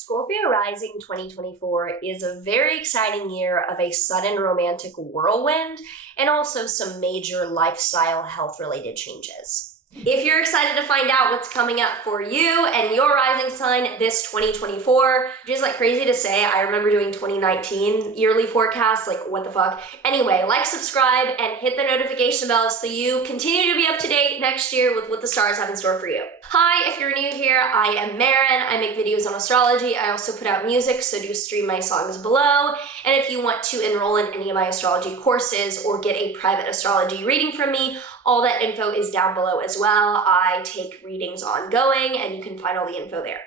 Scorpio Rising 2024 is a very exciting year of a sudden romantic whirlwind and also some major lifestyle health-related changes. If you're excited to find out what's coming up for you and your rising sign this 2024, just like crazy to say, I remember doing 2019 yearly forecasts, like what the fuck. Anyway, like, subscribe, and hit the notification bell so you continue to be up to date next year with what the stars have in store for you. Hi, if you're new here, I am Maren. I make videos on astrology. I also put out music, so do stream my songs below. And if you want to enroll in any of my astrology courses or get a private astrology reading from me, all that info is down below as well. I take readings ongoing, and you can find all the info there.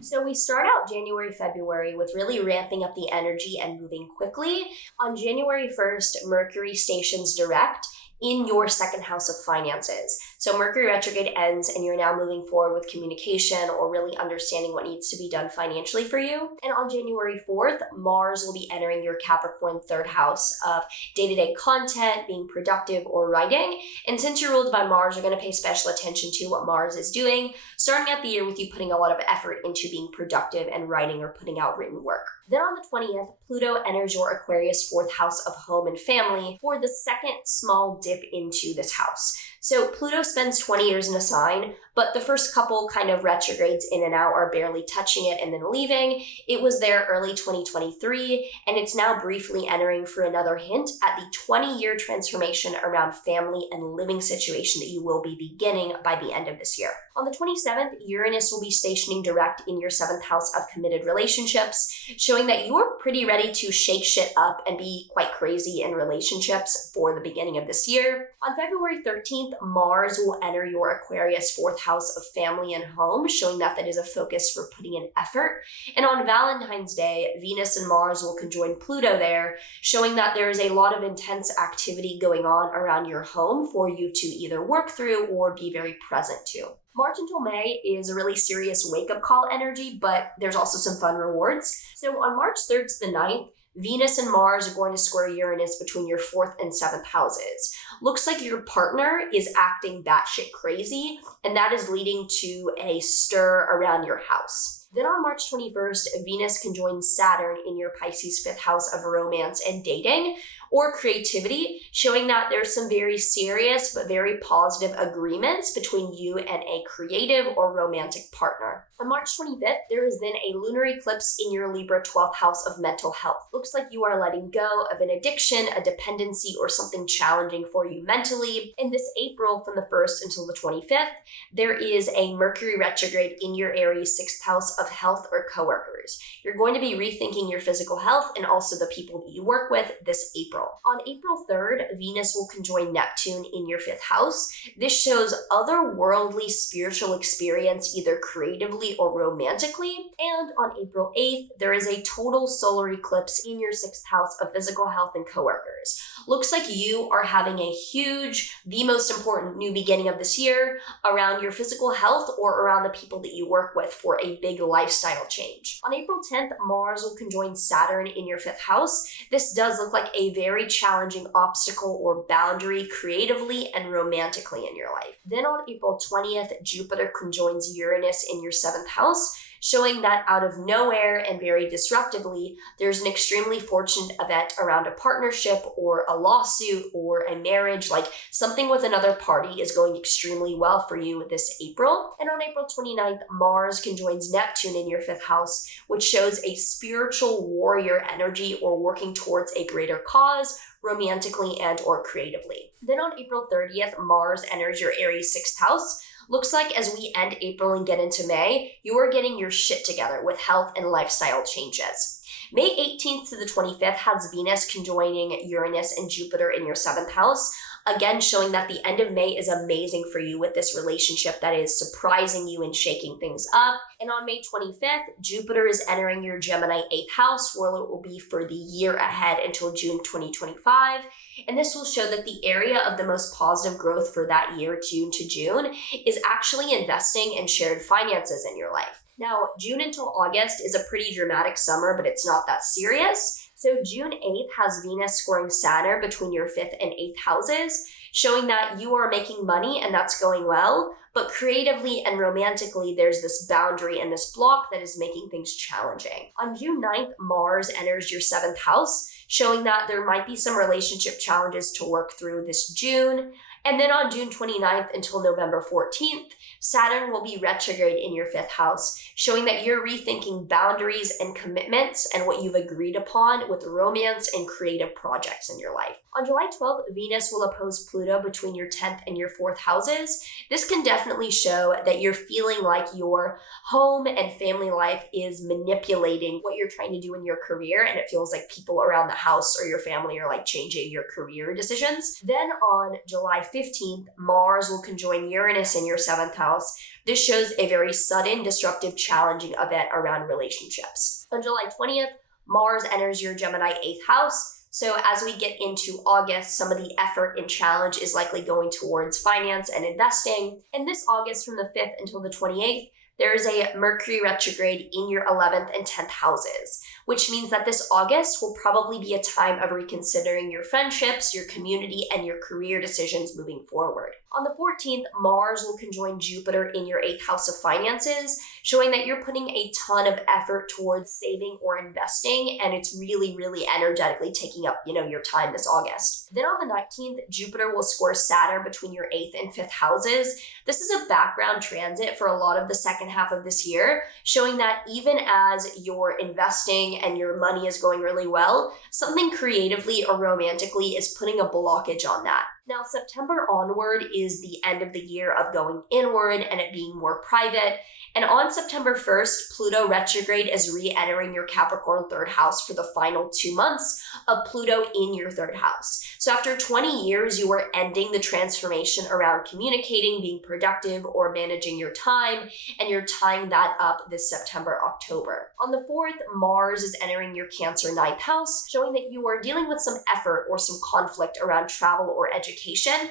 So we start out January, February with really ramping up the energy and moving quickly. On January 1st, Mercury stations direct in your second house of finances. So Mercury retrograde ends and you're now moving forward with communication or really understanding what needs to be done financially for you. And on January 4th, Mars will be entering your Capricorn third house of day-to-day content, being productive, or writing. And since you're ruled by Mars, you're going to pay special attention to what Mars is doing, starting out the year with you putting a lot of effort into being productive and writing or putting out written work. Then on the 20th, Pluto enters your Aquarius fourth house of home and family for the second small dip into this house. So Pluto spends 20 years in a sign, but the first couple kind of retrogrades in and out are barely touching it and then leaving. It was there early 2023, and it's now briefly entering for another hint at the 20-year transformation around family and living situation that you will be beginning by the end of this year. On the 27th, Uranus will be stationing direct in your seventh house of committed relationships, showing that you're pretty ready to shake shit up and be quite crazy in relationships for the beginning of this year. On February 13th, Mars will enter your Aquarius fourth house of family and home, showing that that is a focus for putting in effort. And on Valentine's Day, Venus and Mars will conjoin Pluto there, showing that there is a lot of intense activity going on around your home for you to either work through or be very present to. March until May is a really serious wake-up call energy, but there's also some fun rewards. So on March 3rd to the 9th, Venus and Mars are going to square Uranus between your fourth and seventh houses. Looks like your partner is acting batshit crazy, and that is leading to a stir around your house. Then on March 21st, Venus conjoins Saturn in your Pisces fifth house of romance and dating or creativity, showing that there's some very serious but very positive agreements between you and a creative or romantic partner. On March 25th, there is then a lunar eclipse in your Libra 12th house of mental health. Looks like you are letting go of an addiction, a dependency, or something challenging for you mentally. In this April, from the 1st until the 25th, there is a Mercury retrograde in your Aries 6th house of health or coworkers. You're going to be rethinking your physical health and also the people that you work with this April. On April 3rd, Venus will conjoin Neptune in your 5th house. This shows otherworldly spiritual experience, either creatively or romantically. And on April 8th, there is a total solar eclipse in your 6th house of physical health and coworkers. Looks like you are having a huge, the most important new beginning of this year around your physical health or around the people that you work with for a big lifestyle change. On April 10th, Mars will conjoin Saturn in your 5th house. This does look like a very challenging obstacle or boundary creatively and romantically in your life. Then on April 20th, Jupiter conjoins Uranus in your 7th house, showing that out of nowhere and very disruptively, there's an extremely fortunate event around a partnership or a lawsuit or a marriage, like something with another party is going extremely well for you this April. And on April 29th, Mars conjoins Neptune in your 5th house, which shows a spiritual warrior energy or working towards a greater cause, romantically and or creatively. Then on April 30th, Mars enters your Aries 6th house. Looks like as we end April and get into May, you are getting your shit together with health and lifestyle changes. May 18th to the 25th has Venus conjoining Uranus and Jupiter in your 7th house, again showing that the end of May is amazing for you with this relationship that is surprising you and shaking things up. And on May 25th, Jupiter is entering your Gemini 8th house, where it will be for the year ahead until June 2025. And this will show that the area of the most positive growth for that year, June to June, is actually investing in shared finances in your life. Now, June until August is a pretty dramatic summer, but it's not that serious. So June 8th has Venus squaring Saturn between your 5th and 8th houses, showing that you are making money and that's going well, but creatively and romantically, there's this boundary and this block that is making things challenging. On June 9th, Mars enters your 7th house, showing that there might be some relationship challenges to work through this June. And then on June 29th until November 14th, Saturn will be retrograde in your 5th house, showing that you're rethinking boundaries and commitments and what you've agreed upon with romance and creative projects in your life. On July 12th, Venus will oppose Pluto between your 10th and your 4th houses. This can definitely show that you're feeling like your home and family life is manipulating what you're trying to do in your career, and it feels like people around the house or your family are like changing your career decisions. Then on July 15th, Mars will conjoin Uranus in your 7th house. This shows a very sudden, disruptive, challenging event around relationships. On July 20th, Mars enters your Gemini 8th house. So as we get into August, some of the effort and challenge is likely going towards finance and investing. And this August, from the 5th until the 28th, there is a Mercury retrograde in your 11th and 10th houses, which means that this August will probably be a time of reconsidering your friendships, your community, and your career decisions moving forward. On the 14th, Mars will conjoin Jupiter in your 8th house of finances, showing that you're putting a ton of effort towards saving or investing, and it's really, really energetically taking up, your time this August. Then on the 19th, Jupiter will square Saturn between your 8th and 5th houses. This is a background transit for a lot of the second half of this year, showing that even as you're investing and your money is going really well, something creatively or romantically is putting a blockage on that. Now, September onward is the end of the year of going inward and it being more private. And on September 1st, Pluto retrograde is re-entering your Capricorn 3rd house for the final 2 months of Pluto in your 3rd house. So after 20 years, you are ending the transformation around communicating, being productive, or managing your time, and you're tying that up this September, October. On the 4th, Mars is entering your Cancer 9th house, showing that you are dealing with some effort or some conflict around travel or education.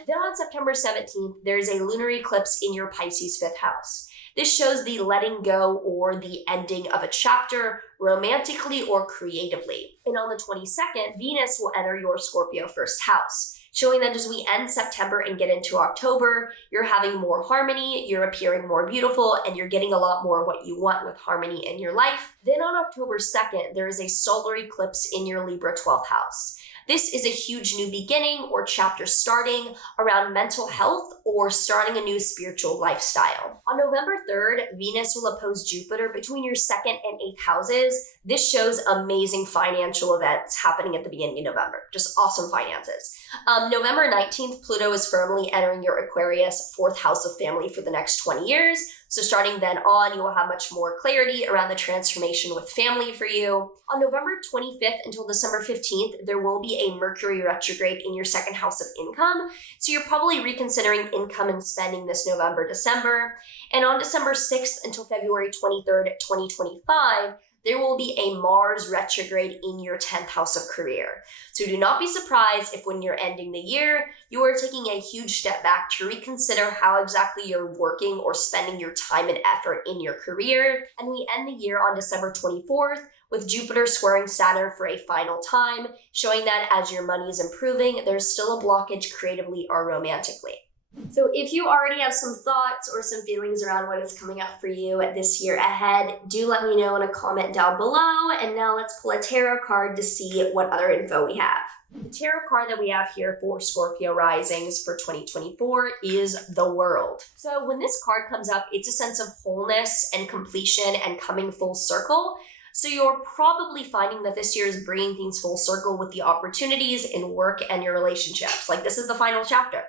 Then on September 17th, there is a lunar eclipse in your Pisces 5th house. This shows the letting go or the ending of a chapter, romantically or creatively. And on the 22nd, Venus will enter your Scorpio 1st house, showing that as we end September and get into October, you're having more harmony, you're appearing more beautiful, and you're getting a lot more what you want with harmony in your life. Then on October 2nd, there is a solar eclipse in your Libra 12th house. This is a huge new beginning or chapter starting around mental health or starting a new spiritual lifestyle. On November 3rd, Venus will oppose Jupiter between your 2nd and 8th houses. This shows amazing financial events happening at the beginning of November. Just awesome finances. November 19th, Pluto is firmly entering your Aquarius 4th house of family for the next 20 years. So starting then on, you will have much more clarity around the transformation with family for you. On November 25th until December 15th, there will be a Mercury retrograde in your 2nd house of income. So you're probably reconsidering income and spending this November, December. And on December 6th until February 23rd, 2025, there will be a Mars retrograde in your 10th house of career. So do not be surprised if when you're ending the year, you are taking a huge step back to reconsider how exactly you're working or spending your time and effort in your career. And we end the year on December 24th with Jupiter squaring Saturn for a final time, showing that as your money is improving, there's still a blockage creatively or romantically. So if you already have some thoughts or some feelings around what is coming up for you this year ahead, do let me know in a comment down below. And now let's pull a tarot card to see what other info we have. The tarot card that we have here for Scorpio Risings for 2024 is the World. So when this card comes up, it's a sense of wholeness and completion and coming full circle. So you're probably finding that this year is bringing things full circle with the opportunities in work and your relationships. Like this is the final chapter.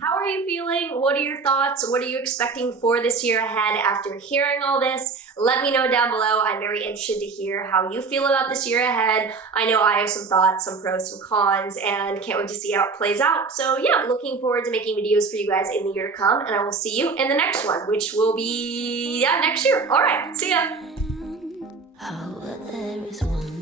How are you feeling? What are your thoughts? What are you expecting for this year ahead after hearing all this? Let me know down below. I'm very interested to hear how you feel about this year ahead. I know I have some thoughts, some pros, some cons, and can't wait to see how it plays out. So yeah, looking forward to making videos for you guys in the year to come, and I will see you in the next one, which will be next year. All right, see ya. There is one